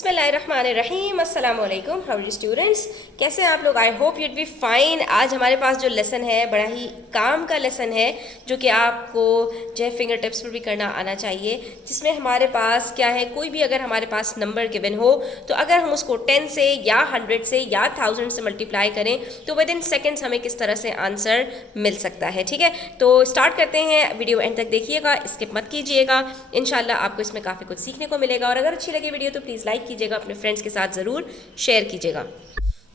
बिस्मिल्लाहिर्रहमानिर्रहीम अस्सलाम वालेकुम। हाउ आर यू स्टूडेंट्स, कैसे हैं आप लोग? I hope you'd be fine. आज हमारे पास जो लेसन है बड़ा ही काम का लेसन है जो कि आपको जो है फिंगर टिप्स पर भी करना आना चाहिए, जिसमें हमारे पास क्या है, कोई भी अगर हमारे पास नंबर गिवन हो तो अगर हम उसको 10 से या 100 से या 1000 से मल्टीप्लाई करें तो विद इन सेकेंड्स हमें किस तरह से आंसर मिल सकता है। ठीक है, तो स्टार्ट करते हैं। वीडियो एंड तक देखिएगा, स्किप मत कीजिएगा। इंशाल्लाह आपको इसमें काफ़ी कुछ सीखने को मिलेगा और अगर अच्छी लगी वीडियो तो प्लीज़ लाइक कीजिएगा, अपने फ्रेंड्स के साथ ज़रूर शेयर कीजिएगा।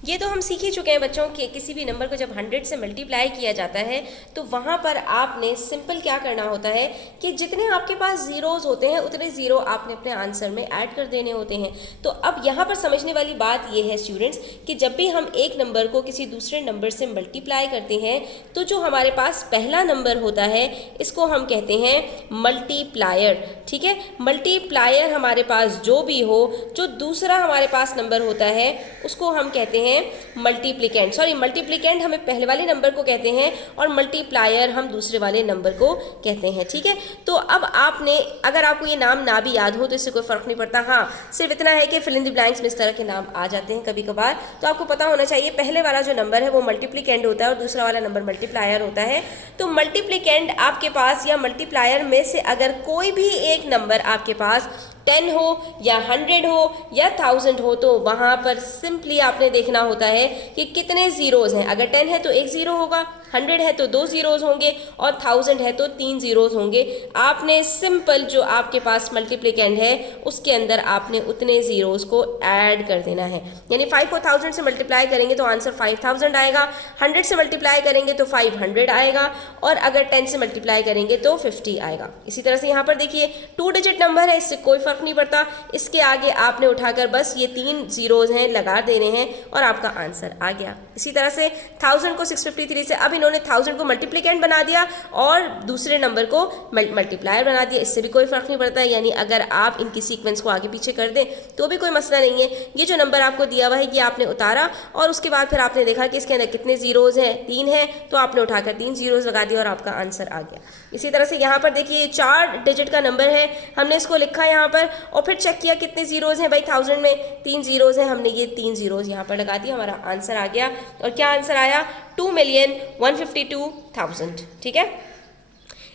ये तो हम सीख ही चुके हैं बच्चों कि किसी भी नंबर को जब 100 से मल्टीप्लाई किया जाता है तो वहाँ पर आपने सिंपल क्या करना होता है कि जितने आपके पास ज़ीरोज़ होते हैं उतने ज़ीरो आपने अपने आंसर में ऐड कर देने होते हैं। तो अब यहाँ पर समझने वाली बात ये है स्टूडेंट्स कि जब भी हम एक नंबर को किसी दूसरे नंबर से मल्टीप्लाई करते हैं तो जो हमारे पास पहला नंबर होता है इसको हम कहते हैं मल्टीप्लायर। ठीक है, मल्टीप्लायर हमारे पास जो भी हो, जो दूसरा हमारे पास नंबर होता है उसको हम कहते हैं मल्टीप्लिकेंट। सॉरी, मल्टीप्लिकेंट हमें पहले वाले नंबर को कहते हैं और मल्टीप्लायर हम दूसरे वाले नंबर को कहते हैं। ठीक है, तो अब आपने, अगर आपको ये नाम ना भी याद हो तो इससे कोई फ़र्क नहीं पड़ता। हाँ, सिर्फ इतना है कि फिल इन द ब्लैंक्स में इस तरह के नाम आ जाते हैं कभी कभार, तो आपको पता होना चाहिए पहले वाला जो नंबर है वो मल्टीप्लिकेंट होता है और दूसरा वाला नंबर मल्टीप्लायर होता है। तो मल्टीप्लिकेंट आपके पास या मल्टीप्लायर में से अगर कोई भी एक नंबर आपके पास 10 हो या 100 हो या 1000 हो तो वहाँ पर सिंपली आपने देखना होता है कि कितने ज़ीरोज़ हैं। अगर 10 है तो एक ज़ीरो होगा, 100 है तो 2 ज़ीरोज़ होंगे और 1000 है तो 3 ज़ीरोज़ होंगे। आपने सिंपल जो आपके पास मल्टीप्लिकेंट है उसके अंदर आपने उतने ज़ीरोज़ को ऐड कर देना है। यानी 5 को 1000 से मल्टीप्लाई करेंगे तो आंसर 5000 आएगा, 100 से मल्टीप्लाई करेंगे तो 500 आएगा और अगर 10 से मल्टीप्लाई करेंगे तो 50 आएगा। इसी तरह से यहाँ पर देखिए 2 डिजिट नंबर है, इससे कोई फर्क नहीं पड़ता, इसके आगे आपने उठाकर बस ये 3 ज़ीरोज़ हैं लगा देने हैं और आपका आंसर आ गया। इसी तरह से 1000 को 653 से, अब इन्होंने 1000 को मल्टीप्लिकेंट बना दिया और दूसरे नंबर को मल्टीप्लायर बना दिया, इससे भी कोई फर्क नहीं पड़ता। यानी अगर आप इनकी सीक्वेंस को आगे पीछे कर दें तो भी कोई मसला नहीं है। ये जो नंबर आपको दिया हुआ है ये आपने उतारा और उसके बाद फिर आपने देखा कि इसके अंदर कितने ज़ीरोज़ हैं, 3 हैं, तो आपने उठाकर 3 ज़ीरोज़ लगा दिया और आपका आंसर आ गया। इसी तरह से यहाँ पर देखिए 4 डिजिट का नंबर है, हमने इसको लिखा यहाँ पर और फिर चेक किया कितने ज़ीरोज़ हैं। भाई 1000 में 3 ज़ीरोज़ हैं, हमने ये 3 ज़ीरोज़ यहाँ पर लगा दिया, हमारा आंसर आ गया। और क्या आंसर आया? 2,152,000। ठीक है,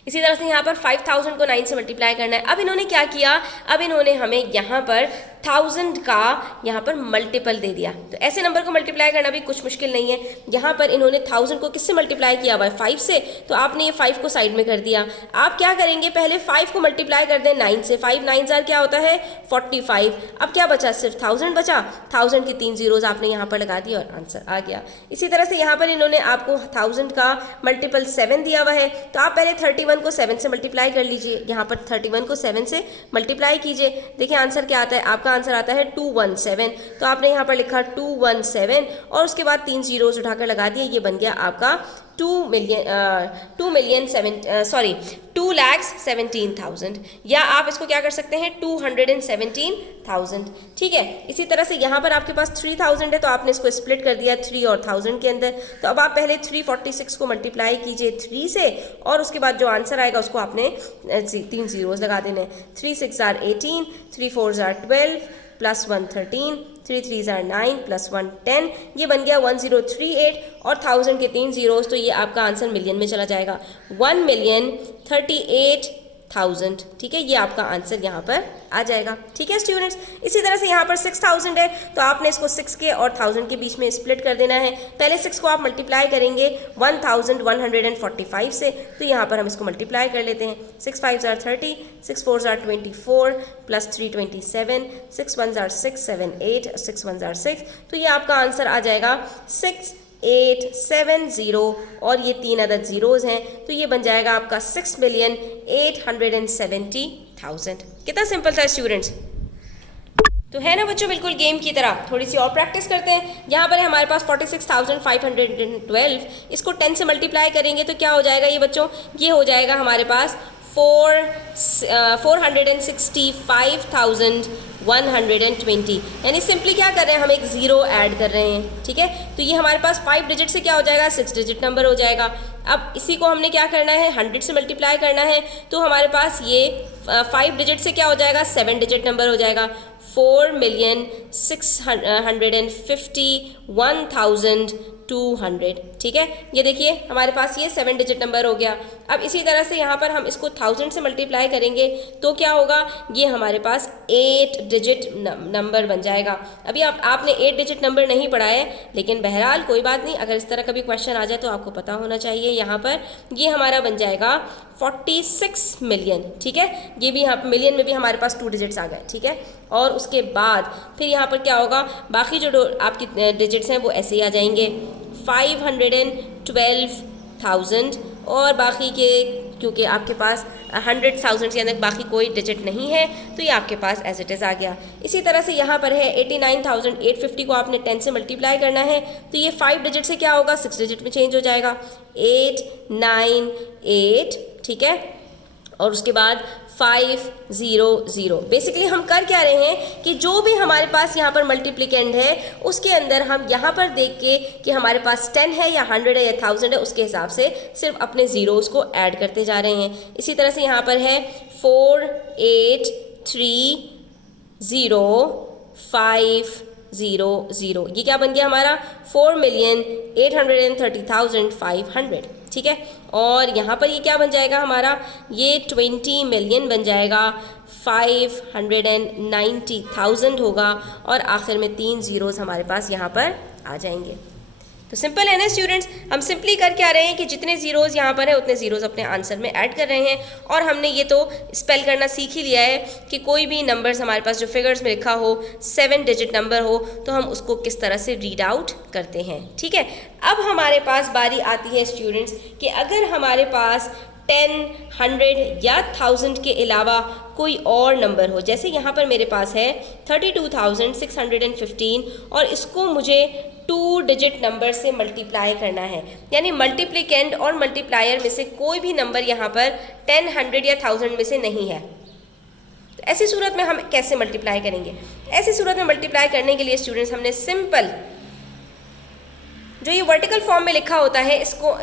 इसी तरह से यहाँ पर 5000 को 9 से मल्टीप्लाई करना है। अब इन्होंने क्या किया, अब इन्होंने हमें यहाँ पर 1000 का यहाँ पर मल्टीपल दे दिया। तो ऐसे नंबर को मल्टीप्लाई करना भी कुछ मुश्किल नहीं है। यहाँ पर इन्होंने 1000 को किससे मल्टीप्लाई किया हुआ है? 5 से, तो आपने ये 5 को साइड में कर दिया। आप क्या करेंगे, पहले 5 को मल्टीप्लाई कर दें 9 से, 5 9 जार क्या होता है? 45। अब क्या बचा? सिर्फ 1000 बचा। 1000 के 3 ज़ीरोज़ आपने यहाँ पर लगा दिया और आंसर आ गया। इसी तरह से यहाँ पर इन्होंने आपको 1000 का मल्टीपल 7 दिया हुआ है, तो आप पहले 31 को 7 से मल्टीप्लाई कर लीजिए। यहाँ पर 31 को 7 से मल्टीप्लाई कीजिए, देखिए आंसर क्या आता है। आपका आंसर आता है 217। तो आपने यहाँ पर लिखा 217 और उसके बाद 3 ज़ीरोज़ उठाकर लगा दिए, ये बन गया आपका 2,17,000 या आप इसको क्या कर सकते हैं 217,000। ठीक है, इसी तरह से यहाँ पर आपके पास 3000 है तो आपने इसको स्प्लिट कर दिया 3 और 1000 के अंदर। तो अब आप पहले 346 को मल्टीप्लाई कीजिए 3 से और उसके बाद जो आंसर आएगा उसको आपने 3 ज़ीरोज़ लगा देने। 3 6 are 18, 3 4 are 12 plus 1 13, 3 3 are 9 plus 1 10, ये बन गया 1038 और 1000 के 3 ज़ीरोज़, तो ये आपका आंसर मिलियन में चला जाएगा, 1,38,000। ठीक है, ये आपका आंसर यहाँ पर आ जाएगा। ठीक है स्टूडेंट्स, इसी तरह से यहाँ पर 6000 है तो आपने इसको 6 के और 1000 के बीच में स्प्लिट कर देना है। पहले 6 को आप मल्टीप्लाई करेंगे 1145 से, तो यहाँ पर हम इसको मल्टीप्लाई कर लेते हैं। 6 5 are 30, 6 4 are 24 plus 3 27, 6 1 are 6 7 8, 6 1 are 6, तो ये आपका आंसर आ जाएगा 6870 और ये 3 अदद ज़ीरोज़ हैं तो ये बन जाएगा आपका 6,870,000। कितना सिंपल था स्टूडेंट्स, तो है ना बच्चों, बिल्कुल गेम की तरह। थोड़ी सी और प्रैक्टिस करते हैं। यहाँ पर है हमारे पास 46,512, इसको 10 से मल्टीप्लाई करेंगे तो क्या हो जाएगा ये बच्चों, ये हो जाएगा हमारे पास 465,120। यानी सिंपली क्या कर रहे हैं, हम एक ज़ीरो ऐड कर रहे हैं। ठीक है, तो ये हमारे पास 5 डिजिट से क्या हो जाएगा, 6 डिजिट नंबर हो जाएगा। अब इसी को हमने क्या करना है, 100 से मल्टीप्लाई करना है, तो हमारे पास ये 5 डिजिट से क्या हो जाएगा, 7 डिजिट नंबर हो जाएगा। 4,651,200। ठीक है, ये देखिए हमारे पास ये 7 डिजिट नंबर हो गया। अब इसी तरह से यहाँ पर हम इसको 1000 से मल्टीप्लाई करेंगे तो क्या होगा, ये हमारे पास 8 डिजिट नंबर बन जाएगा। अभी आपने 8 डिजिट नंबर नहीं पढ़ा है, लेकिन बहरहाल कोई बात नहीं, अगर इस तरह कभी क्वेश्चन आ जाए तो आपको पता होना चाहिए। यहाँ पर ये हमारा बन जाएगा 46 मिलियन। ठीक है, ये भी यहाँ मिलियन में भी हमारे पास 2 डिजिट्स आ गए। ठीक है, और उसके बाद फिर यहाँ पर क्या होगा, बाकी जो आपकी डिजिट्स हैं वो ऐसे ही आ जाएंगे 512,000, और बाकी के क्योंकि आपके पास 100,000 के अंदर बाकी कोई डिजिट नहीं है तो ये आपके पास एज इट इज़ आ गया। इसी तरह से यहाँ पर है 89,850 को आपने 10 से मल्टीप्लाई करना है तो ये 5 डिजिट से क्या होगा, 6 डिजिट में चेंज हो जाएगा 898। ठीक है, और उसके बाद 500। बेसिकली हम कर क्या रहे हैं कि जो भी हमारे पास यहाँ पर मल्टीप्लिकेंड है उसके अंदर हम यहाँ पर देख के कि हमारे पास 10 है या 100 है या 1000 है, उसके हिसाब से सिर्फ अपने ज़ीरोज़ को ऐड करते जा रहे हैं। इसी तरह से यहाँ पर है 4830,500। ये क्या बन गया हमारा 4,830,500। ठीक है, और यहाँ पर ये क्या बन जाएगा हमारा, ये 20 मिलियन बन जाएगा, 590,000 होगा, और आखिर में 3 ज़ीरोज़ हमारे पास यहाँ पर आ जाएंगे। तो सिंपल है ना स्टूडेंट्स, हम सिंपली कर क्या रहे हैं कि जितने ज़ीरोज़ यहाँ पर है उतने ज़ीरोज़ अपने आंसर में ऐड कर रहे हैं। और हमने ये तो स्पेल करना सीख ही लिया है कि कोई भी नंबर्स हमारे पास जो फिगर्स में लिखा हो, 7 डिजिट नंबर हो, तो हम उसको किस तरह से रीड आउट करते हैं। ठीक है, अब हमारे पास बारी आती है स्टूडेंट्स कि अगर हमारे पास 10, 100 या 1000 के अलावा कोई और नंबर हो, जैसे यहाँ पर मेरे पास है 32,615 और इसको मुझे 2 डिजिट नंबर से मल्टीप्लाई करना है, यानी मल्टीप्लिकेंड और मल्टीप्लायर में से कोई भी नंबर यहाँ पर 10, 100 या 1000 में से नहीं है। तो ऐसी सूरत में हम कैसे मल्टीप्लाई करेंगे? ऐसी सूरत में मल्टीप्लाई करने के लिए स्टूडेंट्स हमने सिंपल जो ये वर्टिकल फॉर्म में लिखा होता है, इसको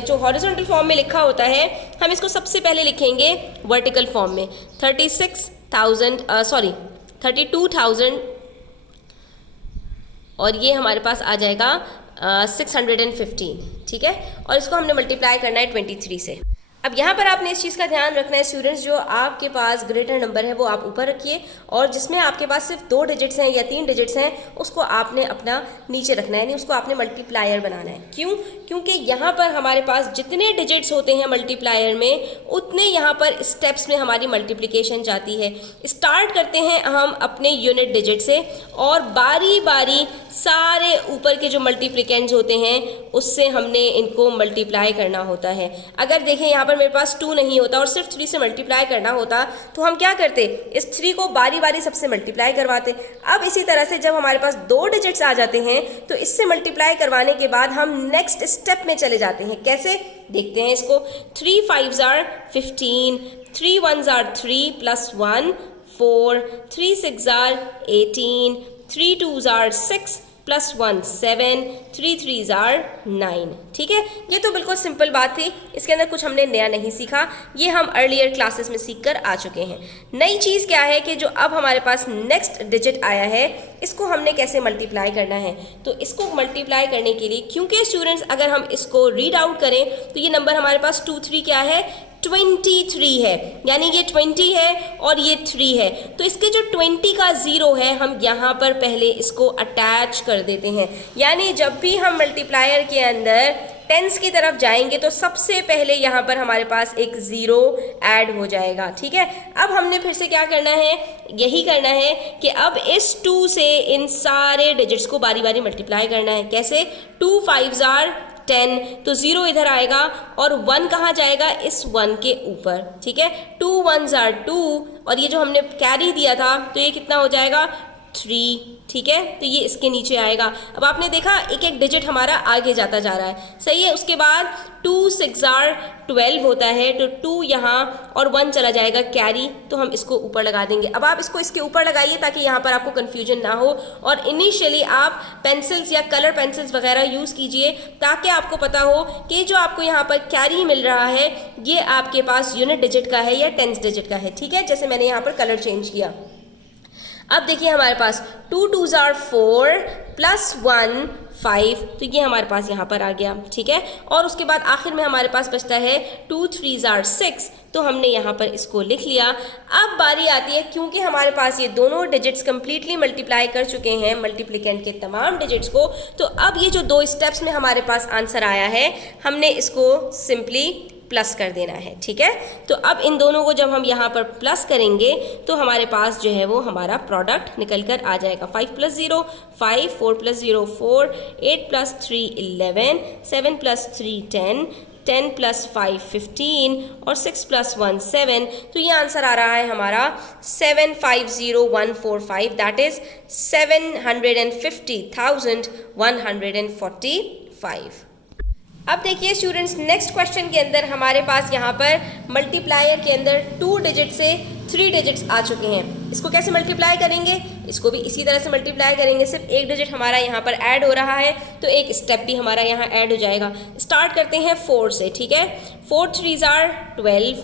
जो हॉरिजॉन्टल फॉर्म में लिखा होता है, हम इसको सबसे पहले लिखेंगे वर्टिकल फॉर्म में 32,000 और ये हमारे पास आ जाएगा 615। ठीक है, और इसको हमने मल्टीप्लाई करना है 23 से। अब यहाँ पर आपने इस चीज़ का ध्यान रखना है स्टूडेंट्स, जो आपके पास ग्रेटर नंबर है वो आप ऊपर रखिए, और जिसमें आपके पास सिर्फ 2 डिजिट्स हैं या 3 डिजिट्स हैं उसको आपने अपना नीचे रखना है, यानी उसको आपने मल्टीप्लायर बनाना है। क्यों? क्योंकि यहाँ पर हमारे पास जितने डिजिट्स होते हैं मल्टीप्लायर में, उतने यहाँ पर स्टेप्स में हमारी मल्टीप्लिकेशन जाती है। स्टार्ट करते हैं हम अपने यूनिट डिजिट से, और बारी बारी सारे ऊपर के जो मल्टीप्लिकेंड्स होते हैं उससे हमने इनको मल्टीप्लाई करना होता है। अगर देखें यहाँ पर मेरे पास 2 नहीं होता और सिर्फ 3 से मल्टीप्लाई करना होता तो हम क्या करते, इस 3 को बारी बारी सबसे मल्टीप्लाई करवाते। अब इसी तरह से जब हमारे पास 2 डिजिट्स आ जाते हैं तो इससे मल्टीप्लाई करवाने के बाद हम नेक्स्ट स्टेप में चले जाते हैं। कैसे, देखते हैं इसको। 3 5s are 15, 3 1s are 3 plus 1 4, 3 6s are 18, 3 2s are 6 plus 1 7, 3 3s are 9। ठीक है, ये तो बिल्कुल सिंपल बात थी, इसके अंदर कुछ हमने नया नहीं सीखा, ये हम अर्लियर क्लासेस में सीख कर आ चुके हैं। नई चीज़ क्या है कि जो अब हमारे पास नेक्स्ट डिजिट आया है, इसको हमने कैसे मल्टीप्लाई करना है। तो इसको मल्टीप्लाई करने के लिए, क्योंकि स्टूडेंट्स अगर हम इसको रीड आउट करें तो ये नंबर हमारे पास 2 3 क्या है, 23 है, यानी ये 20 है और ये 3 है। तो इसके जो 20 का 0 है, हम यहाँ पर पहले इसको अटैच कर देते हैं, यानी जब भी हम मल्टीप्लायर के अंदर टेंस की तरफ जाएंगे तो सबसे पहले यहाँ पर हमारे पास एक 0 ऐड हो जाएगा। ठीक है, अब हमने फिर से क्या करना है, यही करना है कि अब इस 2 से इन सारे डिजिट्स को बारी बारी मल्टीप्लाई करना है। कैसे, 2 5s are 10, तो 0 इधर आएगा और 1 कहाँ जाएगा, इस 1 के ऊपर। ठीक है, 2 1s are 2, और ये जो हमने कैरी दिया था तो ये कितना हो जाएगा, 3। ठीक है, तो ये इसके नीचे आएगा। अब आपने देखा एक एक डिजिट हमारा आगे जाता जा रहा है, सही है। उसके बाद 2 6s are 12 होता है, तो 2 यहाँ और 1 चला जाएगा कैरी, तो हम इसको ऊपर लगा देंगे। अब आप इसको इसके ऊपर लगाइए ताकि यहाँ पर आपको कन्फ्यूजन ना हो, और इनिशियली आप पेंसिल्स या कलर पेंसिल्स वगैरह यूज़ कीजिए ताकि आपको पता हो कि जो आपको यहाँ पर कैरी मिल रहा है ये आपके पास यूनिट डिजिट का है या टेंस डिजिट का है। ठीक है, जैसे मैंने यहाँ पर कलर चेंज किया। अब देखिए हमारे पास 2 2s are 4 प्लस 1 5, तो ये हमारे पास यहाँ पर आ गया, ठीक है। और उसके बाद आखिर में हमारे पास बचता है 2 3s are 6, तो हमने यहाँ पर इसको लिख लिया। अब बारी आती है, क्योंकि हमारे पास ये दोनों डिजिट्स कंप्लीटली मल्टीप्लाई कर चुके हैं मल्टीप्लिकेंट के तमाम डिजिट्स को, तो अब ये जो 2 स्टेप्स में हमारे पास आंसर आया है, हमने इसको सिंपली प्लस कर देना है, ठीक है। तो अब इन दोनों को जब हम यहाँ पर प्लस करेंगे तो हमारे पास जो है वो हमारा प्रोडक्ट निकल कर आ जाएगा। 5 + 0 5, 4 + 0 4, 8 + 3 11, 7 + 3 10, 10 + 5 15 और 6 + 1 7, तो ये आंसर आ रहा है हमारा 750145, दैट इज 750,145। अब देखिए स्टूडेंट्स, नेक्स्ट क्वेश्चन के अंदर हमारे पास यहाँ पर मल्टीप्लायर के अंदर 2 डिजिट से 3 डिजिट्स आ चुके हैं। इसको कैसे मल्टीप्लाई करेंगे? इसको भी इसी तरह से मल्टीप्लाई करेंगे, सिर्फ एक डिजिट हमारा यहाँ पर ऐड हो रहा है तो एक स्टेप भी हमारा यहाँ ऐड हो जाएगा। स्टार्ट करते हैं 4 से, ठीक है। 4 3s are 12,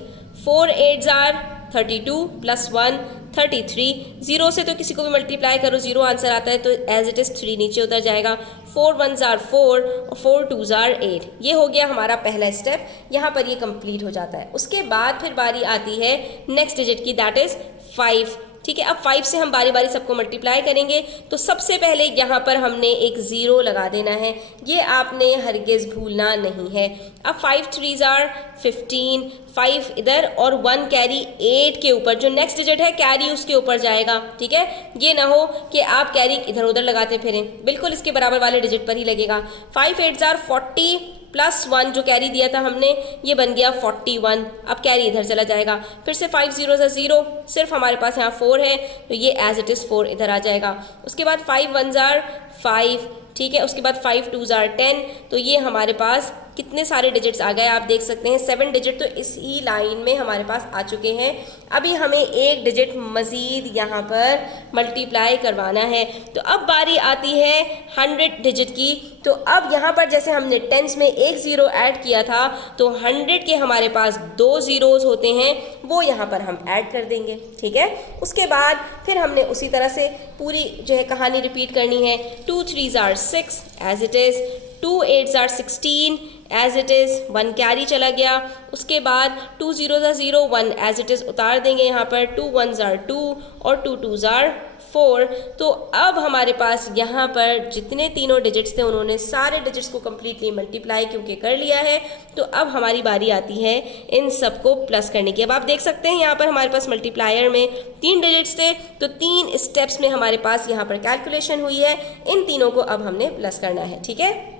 4 8s are 32 + 1 33, 0 से तो किसी को भी मल्टीप्लाई करो 0 आंसर आता है, तो एज इट इज़ 3 नीचे उतर जाएगा। 4 1s are 4 और 4 2s are 8, ये हो गया हमारा पहला स्टेप, यहाँ पर ये कंप्लीट हो जाता है। उसके बाद फिर बारी आती है नेक्स्ट डिजिट की, दैट इज़ 5, ठीक है। अब 5 से हम बारी बारी सबको मल्टीप्लाई करेंगे, तो सबसे पहले यहाँ पर हमने एक 0 लगा देना है, ये आपने हरगिज़ भूलना नहीं है। अब 5 3s are 15, 5 इधर और 1 कैरी 8 के ऊपर, जो नेक्स्ट डिजिट है कैरी उसके ऊपर जाएगा, ठीक है। ये ना हो कि आप कैरी इधर उधर लगाते फिरें, बिल्कुल इसके बराबर वाले डिजिट पर ही लगेगा। 5 8s are 40 + 1, जो कैरी दिया था हमने ये बन गया 41, अब कैरी इधर चला जाएगा। फिर से 5 0s are 0, सिर्फ हमारे पास यहाँ 4 है तो ये एज इट इज़ 4 इधर आ जाएगा। उसके बाद 5 1s are 5, ठीक है। उसके बाद 5 2s are 10, तो ये हमारे पास कितने सारे डिजिट्स आ गए आप देख सकते हैं, 7 डिजिट तो इसी लाइन में हमारे पास आ चुके हैं। अभी हमें एक डिजिट मज़ीद यहाँ पर मल्टीप्लाई करवाना है, तो अब बारी आती है 100 डिजिट की। तो अब यहाँ पर जैसे हमने टेंस में एक 0 ऐड किया था, तो 100 के हमारे पास 2 zeros होते हैं, वो यहाँ पर हम ऐड कर देंगे, ठीक है। उसके बाद फिर हमने उसी तरह से पूरी जो है कहानी रिपीट करनी है। 2 3s are 6 as it is, 2 8s are 16 as it is, 1 carry चला गया। उसके बाद 2 0s are 0, 1 as it is उतार देंगे यहाँ पर, 2 1s are 2 और 2 2s are 4। तो अब हमारे पास यहाँ पर जितने तीनों डिजिट्स थे उन्होंने सारे डिजिट्स को कम्प्लीटली मल्टीप्लाई क्योंकि कर लिया है, तो अब हमारी बारी आती है इन सबको प्लस करने की। अब आप देख सकते हैं यहाँ पर हमारे पास मल्टीप्लायर में 3 डिजिट्स थे, तो 3 स्टेप्स में हमारे पास यहाँ पर कैलकुलेशन हुई है, इन तीनों को अब हमने प्लस करना है, ठीक है।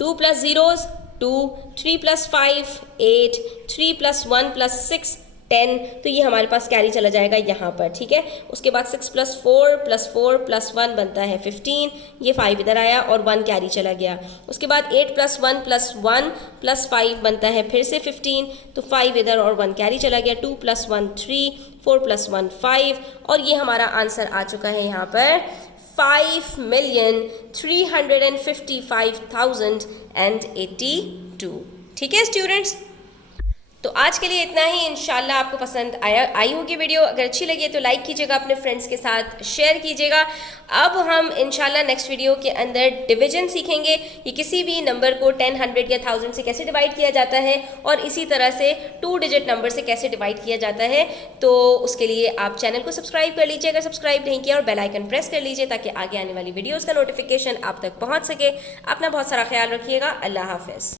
2 + 0s 2, 3 + 5 8, 3 + 1 + 6 10, तो ये हमारे पास कैरी चला जाएगा यहाँ पर, ठीक है। उसके बाद 6 + 4 + 4 + 1 बनता है 15, ये 5 इधर आया और 1 कैरी चला गया। उसके बाद 8 + 1 + 1 + 5 बनता है फिर से 15, तो 5 इधर और 1 कैरी चला गया। 2 + 1 3, 4 + 1 5, और ये हमारा आंसर आ चुका है यहाँ पर 5,355,082, ठीक है स्टूडेंट्स। तो आज के लिए इतना ही, इंशाल्लाह आपको पसंद आई होगी वीडियो। अगर अच्छी लगी है तो लाइक कीजिएगा, अपने फ्रेंड्स के साथ शेयर कीजिएगा। अब हम इंशाल्लाह नेक्स्ट वीडियो के अंदर डिवीजन सीखेंगे, ये किसी भी नंबर को 10, 100 या 1000 से कैसे डिवाइड किया जाता है, और इसी तरह से 2 डिजिट नंबर से कैसे डिवाइड किया जाता है। तो उसके लिए आप चैनल को सब्सक्राइब कर लीजिए अगर सब्सक्राइब नहीं किया, और बेल आइकन प्रेस कर लीजिए ताकि आगे आने वाली वीडियोज़ का नोटिफिकेशन आप तक पहुँच सके। अपना बहुत सारा ख्याल रखिएगा। अल्लाह हाफ़िज़।